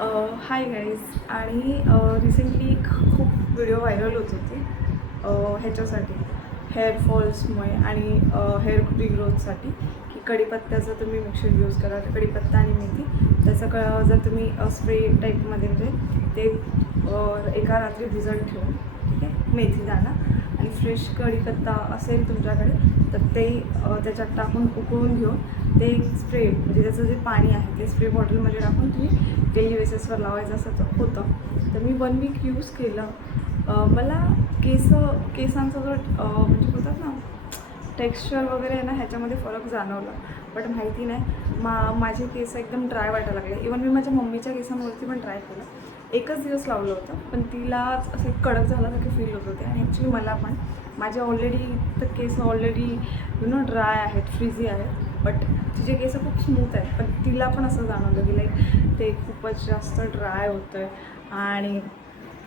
Hi guys. आणि recently खूप video viral होत होते ह्याच्यासाठी, हेअरफॉल्समुळे आणि हेअर रिग्रोथसाठी, की कढीपत्त्याचा तुम्ही मिक्सर यूज करा. कढीपत्ता आणि मेथी त्याचं जर तुम्ही स्प्रे टाईपमध्ये म्हणजे ते एका रात्री भिजत ठेवून, ठीक आहे, मेथी दाणा आणि फ्रेश कढीपत्ता असेल तुमच्याकडे तर ते त्याच्यात टाकून उकळून घेऊन ते स्प्रे म्हणजे त्याचं जे पाणी आहे ते स्प्रे बॉटलमध्ये टाकून तुम्ही डेली बेसिसवर लावायचं असं होतं. तर मी 1 वीक यूज केलं. मला केसांचा जो म्हणजे बोलतात ना टेक्स्चर वगैरे आहे ना, ह्याच्यामध्ये फरक जाणवला. बट माहिती नाही, माझे केस एकदम ड्राय वाटायला लागले. इवन मी माझ्या मम्मीच्या केसांवरती पण ट्राय केलं. एकच दिवस लावलं होतं, पण तिलाच असे कडक झाल्यासारखे फील होत होते. आणि ॲक्च्युली मला पण माझे ऑलरेडी तर केस ऑलरेडी ड्राय आहेत, फ्रीझी आहेत. बट तिचे केस खूप स्मूथ आहेत, पण तिला पण असं जाणवलं की लाईक ते खूपच जास्त ड्राय होतं आहे आणि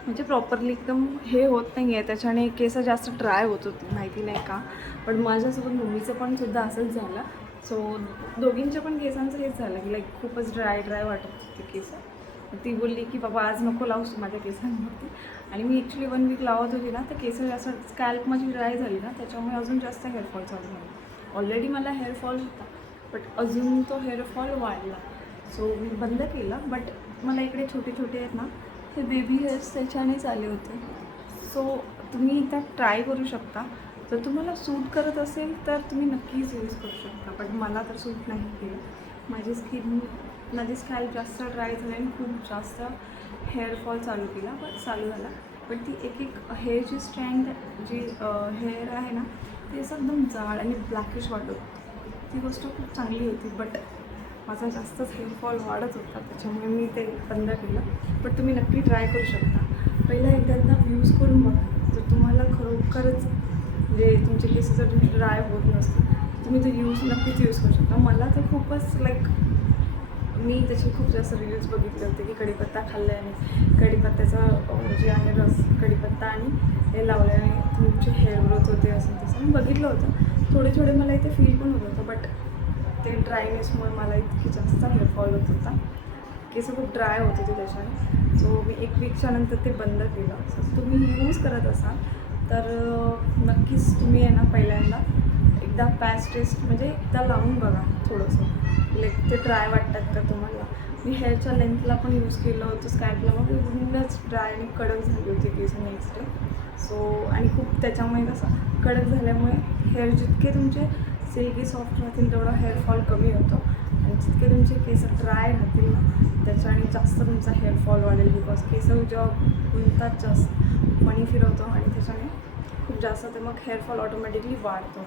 म्हणजे प्रॉपरली एकदम हे होत नाही आहे. त्याच्याने केस जास्त ड्राय होत होती, माहिती नाही का. पण माझ्यासोबत मम्मीचं पण सुद्धा असंच झालं. सो दोघींच्या पण केसांचं हेच झालं की लाईक खूपच ड्राय वाटत होते केस. ती बोलली की बाबा आज नको लावूस माझ्या केसांवरती. आणि मी ॲक्च्युली 1 वीक लावत होती ना, तर केस जास्त स्कॅल्प माझी ड्राय झाली ना, त्याच्यामुळे अजून जास्त हेअरफॉल चालू झाला. ऑलरेडी मला हेअरफॉल होता, बट अजून तो हेअरफॉल वाढला. सो मी बंद केला. बट मला इकडे छोटे छोटे आहेत ना, ते बेबी हेअर्स त्याच्यानेच आले होते. सो तुम्ही एकदा ट्राय करू शकता. जर तुम्हाला सूट करत असेल तर तुम्ही नक्कीच यूज करू शकता. बट मला तर सूट नाही केलं. माझी स्कॅल्प जास्त ड्राय झाली आणि खूप जास्त हेअरफॉल चालू झाला. पण ती एक हेअरची स्ट्रँड जी हेअर आहे ना, ते असं एकदम जाड आणि ब्लॅकिश वाटत होती. ती गोष्ट खूप चांगली होती. बट माझा जास्तच हेअरफॉल वाढत होता, त्याच्यामुळे मी ते बंद केलं. बट तुम्ही नक्की ट्राय करू शकता. पहिला एकदा यूज करून बघा. जर तुम्हाला खरोखरच म्हणजे तुमचे केस जर ड्राय होत नसतील तुम्ही तो नक्कीच यूज करू शकता. मला तर खूपच लाईक मी त्याचे खूप जास्त रिव्ह्यूज बघितले होते की कढीपत्ता खाल्ल्याने, कढीपत्त्याचा जे आहे रस, कढीपत्ता आणि हे लावल्याने तुमचे हेअर ग्रोथ होते, असं तसं मी बघितलं होतं. थोडे मला इथे फील पण होत होतं. बट ते ड्रायनेसमुळे मला इतकी जास्त हेअरफॉल होत होता, केस खूप ड्राय होत होते त्याच्याने. सो मी 1 वीकच्या नंतर ते बंद केलं. सो तुम्ही यूज करत असाल तर नक्कीच तुम्ही आहे ना, पहिल्यांदा एकदा पॅच टेस्ट म्हणजे एकदा लावून बघा थोडंसं, लाईक ते ड्राय वाटतात का तुम्हाला. मी हेअरच्या लेंथला पण यूज केलं होतं, स्कॅल्पला मग पूर्णच ड्राय आणि कडक झाली होती केस नेक्स्ट डे. सो आणि खूप त्याच्यामुळे कसं कडक झाल्यामुळे हेअर जितके तुमचे सिल्की सॉफ्ट राहतील तेवढा हेअरफॉल कमी होतो. आणि जितके तुमचे केस ड्राय राहतील ना, त्याच्याने जास्त तुमचा हेअरफॉल वाढेल. बिकॉज केस जेव्हा गुंतात जास्त मणी फिरवतो आणि त्याच्याने खूप जास्त ते मग हेअरफॉल ऑटोमॅटिकली वाढतो.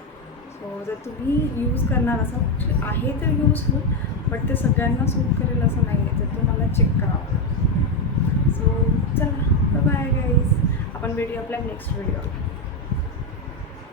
सो जर तुम्ही यूज करणार असाल, ॲक्च्युली आहे तर यूजफुल, बट ते सगळ्यांना सूट करेल असं नाही आहे, तर तुम्हाला चेक करावं. सो चला, बाय गाईज. आपण भेटूया आपल्या नेक्स्ट व्हिडिओ.